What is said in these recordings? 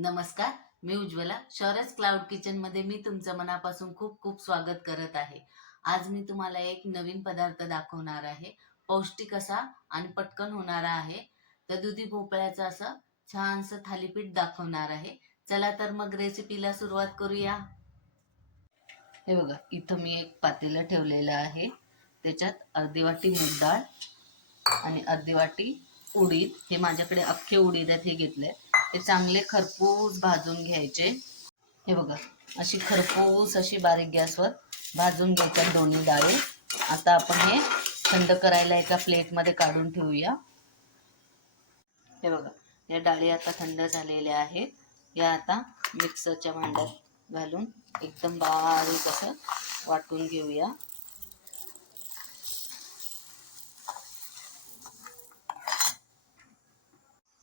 नमस्कार, मी Ujjwala. शौर्यस cloud kitchen मध्ये मी तुमचं मनापासून खूप खूप स्वागत करत आहे. आज मी तुम्हाला एक नवीन पदार्थ दाखवणार आहे. पौष्टिक असा आणि पटकन होणारा आहे. तर दुधी भोपळ्याचं असं छानसं थालीपीठ दाखवणार आहे. चला तर मग रेसिपीला सुरुवात करूया. हे बघा, इथं मी एक पातेलं ठेवलेलं आहे. त्याच्यात अर्धी वाटी मूग डाळ आणि अर्धी वाटी उडीद. हे माझ्याकडे अख्खे उडीद आहेत, हे घेतले. ते चांगले खरपूस भाजून घ्यायचे. हे बघा, अशी खरपूस अशी बारीक गॅसवर भाजून घ्यायच्या दोन्ही डाळी. आता आपण हे थंड करायला एका प्लेटमध्ये काढून ठेवूया. हे बघा, या डाळी आता थंड झालेल्या आहेत. या आता मिक्सरच्या भांड्यात घालून एकदम बारीक असं वाटून घेऊया.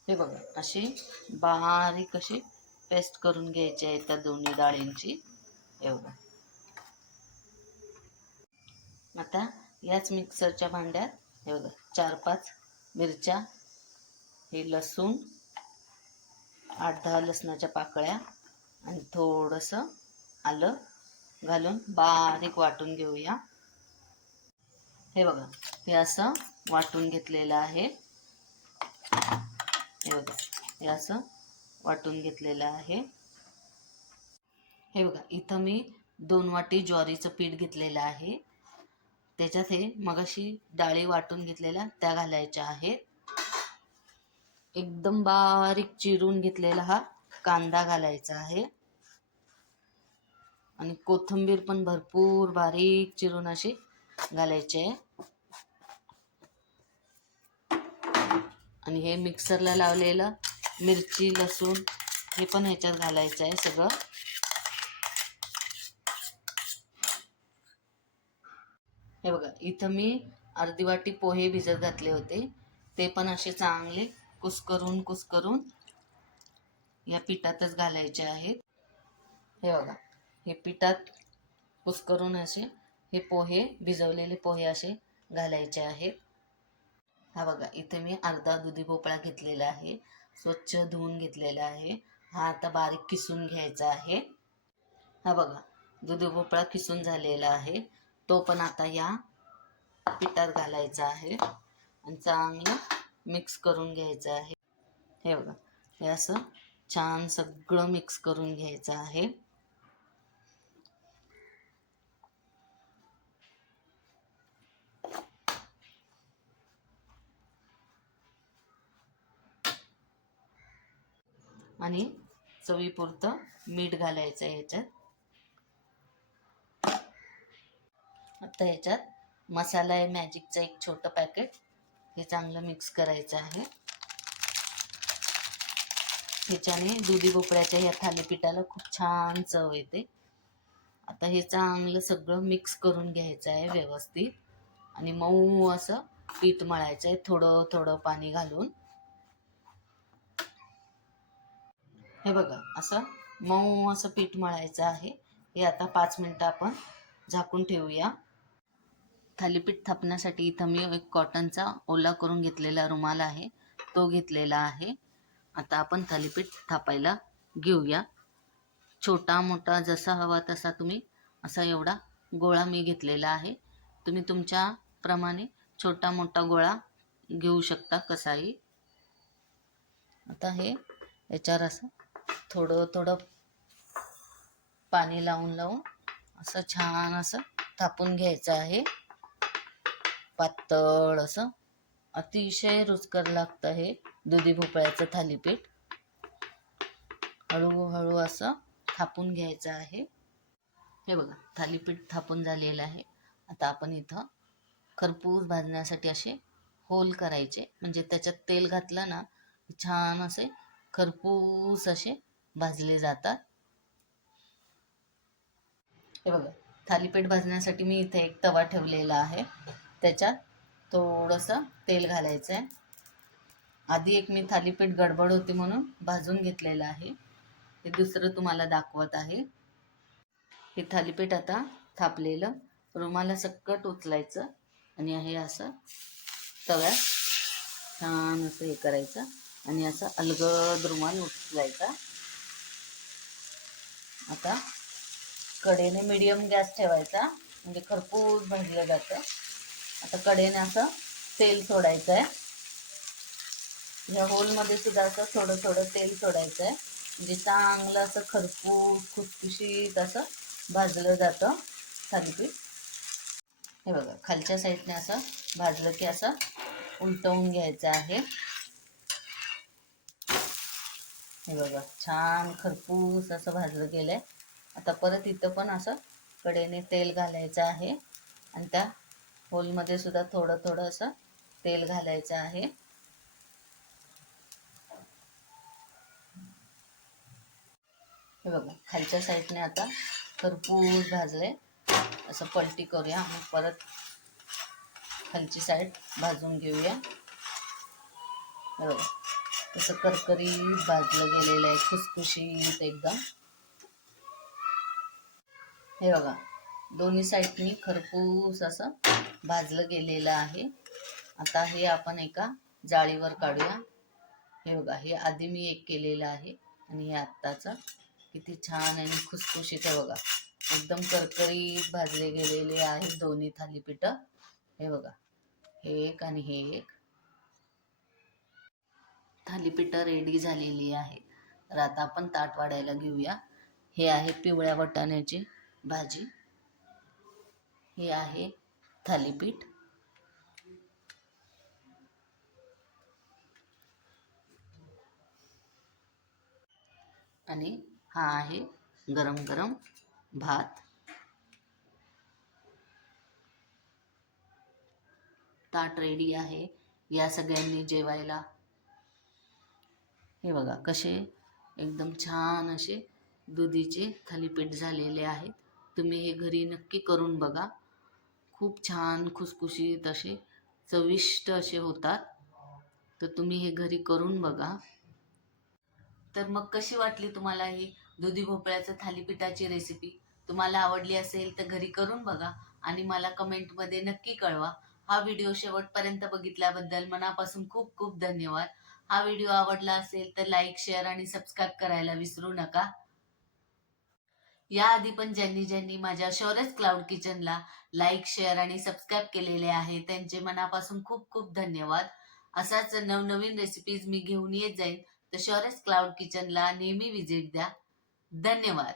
हे बघा, अशी बारीक अशी पेस्ट करून घ्यायची आहे त्या दोन्ही डाळींची. हे बघा, आता याच मिक्सरच्या भांड्यात हे बघा 4-5 मिरच्या, हे लसूण, 8-10 लसणाच्या पाकळ्या आणि थोडंसं आलं घालून बारीक वाटून घेऊया. हे बघा, हे असं वाटून घेतलेलं आहे. हे बघा, हे असं वाटून घेतलेलं आहे. हे बघा, इथं मी 2 वाटी ज्वारीचं पीठ घेतलेलं आहे. त्याच्यात हे मगाशी डाळी वाटून घेतलेल्या त्या घालायच्या आहेत. एकदम बारीक चिरून घेतलेला हा कांदा घालायचा आहे आणि कोथिंबीर पण भरपूर बारीक चिरून अशी घालायची आहे. आणि हे मिक्सरला लावलेलं मिरची, लसूण हे पण ह्याच्यात घालायचं आहे सगळं. हे बघा, इथं मी अर्धी वाटी पोहे भिजत घातले होते. ते पण असे चांगले कुस्करून या पिठातच घालायचे आहेत. हे बघा, हे पिठात कुस्करून असे हे पोहे, भिजवलेले पोहे असे घालायचे आहेत. हा बघा, इथे मी अर्धा दुधी भोपळा घेतलेला आहे. स्वच्छ धुवून घेतलेला आहे. हा आता बारीक किसून घ्यायचा आहे. हा बघा, दुधी भोपळा किसून झालेला आहे. तो पण आता या पिठात घालायचा आहे आणि चांगलं मिक्स करून घ्यायचं आहे. हे बघा, हे असं छान सगळं मिक्स करून घ्यायचं आहे. आणि चवीपुरतं मीठ घालायचं आहे ह्याच्यात. आता ह्याच्यात मसाला आहे मॅजिकचं एक छोटं पॅकेट. हे चांगलं मिक्स करायचं आहे. ह्याच्याने दुधी भोपळ्याच्या या थालीपीठाला खूप छान चव येते. आता हे चांगलं सगळं मिक्स करून घ्यायचं आहे व्यवस्थित आणि मऊ असं पीठ मळायचं आहे थोडं थोडं पाणी घालून. हे बघा, असं मऊ असं पीठ मळायचं आहे. हे आता 5 मिनिटं आपण झाकून ठेवूया. थालीपीठ थापण्यासाठी इथं मी एक कॉटनचा ओला करून घेतलेला रुमाल आहे, तो घेतलेला आहे. आता आपण थालीपीठ थापायला घेऊया. छोटा मोठा जसा हवा तसा तुम्ही असा एवढा गोळा मी घेतलेला आहे. तुम्ही तुमच्या प्रमाणे छोटा मोठा गोळा घेऊ शकता कसाही. आता हे याच्यावर असं थोडं थोडं पाणी लावून लावून असं छान असं थापून घ्यायचं आहे. पातळ असं अतिशय रुचकर लागतं हे दुधी भोपळ्याचं थालीपीठ. हळूहळू असं थापून घ्यायचं आहे. हे बघा, थालीपीठ थापून झालेलं आहे. आता आपण इथं खरपूस भाजण्यासाठी असे होल करायचे, म्हणजे त्याच्यात तेल घातलं ना छान असे खरपूस असे भाजले जातात. हे बघा, थालीपीठ भाजण्यासाठी मी इथे एक तवा ठेवलेला आहे. त्याच्यात थोडंसं तेल घालायचं आहे. आधी एक मी थालीपीठ गडबड होती म्हणून भाजून घेतलेलं आहे. हे दुसरं तुम्हाला दाखवत आहे. हे थालीपीठ आता थापलेलं रुमाला सकट उचलायचं आणि हे असं तव्यात छान असं हे करायचं आणि असं अलगद रुमाल उचलायचा आता कढईने मीडियम गॅस ठेवायचा, म्हणजे खरपूस भाजलं जातं. आता कढईने असं तेल सोडायचं आहे. ह्या होलमध्ये सुद्धा असं थोडं थोडं तेल सोडायचं आहे, म्हणजे चांगलं असं खरपूस खुसखुशीत असं भाजलं जातं थालीपीठ. हे बघा, खालच्या साईडने असं भाजलं की असं उलटवून घ्यायचं आहे. हे बघा, छान खरपूस असं भाजलं गेलंय. आता परत इथं पण असं कढईने तेल घालायचं आहे आणि त्या होलमध्ये सुद्धा थोडं थोडं असं तेल घालायचं आहे. हे बघा, खालच्या साईडने आता खरपूस भाजले. असं पलटी करूया आणि परत खालची साईड भाजून घेऊया. हे बघा, तसं करकरीत भाजलं गेलेलं आहे, खुसखुशीत एकदम. हे बघा, दोन्ही साईडनी खरपूस असं भाजलं गेलेलं आहे. आता हे आपण एका जाळीवर काढूया. हे बघा, हे आधी मी एक केलेलं आहे आणि हे आत्ताचं. किती छान आणि खुसखुशीत आहे बघा, एकदम करकरीत भाजले गेलेले आहेत दोन्ही थालीपीठं. हे बघा, हे एक आणि हे एक थालीपीठं रेडी झालेली आहे. तर आता आपण ताट वाढायला घेऊया. हे आहे पिवळ्या वाटाण्याची भाजी, हे आहे थालीपीठ, आणि हा आहे गरम गरम भात. ताट रेडी आहे, या सगळ्यांनी जेवायला. हे बघा, कसे एकदम छान असे दुधीचे थालीपीठ झालेले आहेत. तुम्ही हे घरी नक्की करून बघा. खूप छान खुसखुशीत असे चविष्ट असे होतात. तर तुम्ही हे घरी करून बघा. तर मग कशी वाटली तुम्हाला ही दुधी भोपळ्याचं थालीपीठाची रेसिपी? तुम्हाला आवडली असेल तर घरी करून बघा आणि मला कमेंटमध्ये नक्की कळवा. हा व्हिडिओ शेवटपर्यंत बघितल्याबद्दल मनापासून खूप खूप धन्यवाद. हा व्हिडिओ आवडला असेल तर लाईक, शेअर आणि सबस्क्राईब करायला विसरू नका. याआधी पण ज्यांनी ज्यांनी माझ्या शौर्यच क्लाउड किचनला लाईक, शेअर आणि सबस्क्राईब केलेले आहे त्यांचे मनापासून खूप खूप धन्यवाद. असाच नवनवीन रेसिपीज मी घेऊन येत जाईन. तर शौर्यच क्लाउड किचनला नेहमी व्हिजिट द्या. धन्यवाद.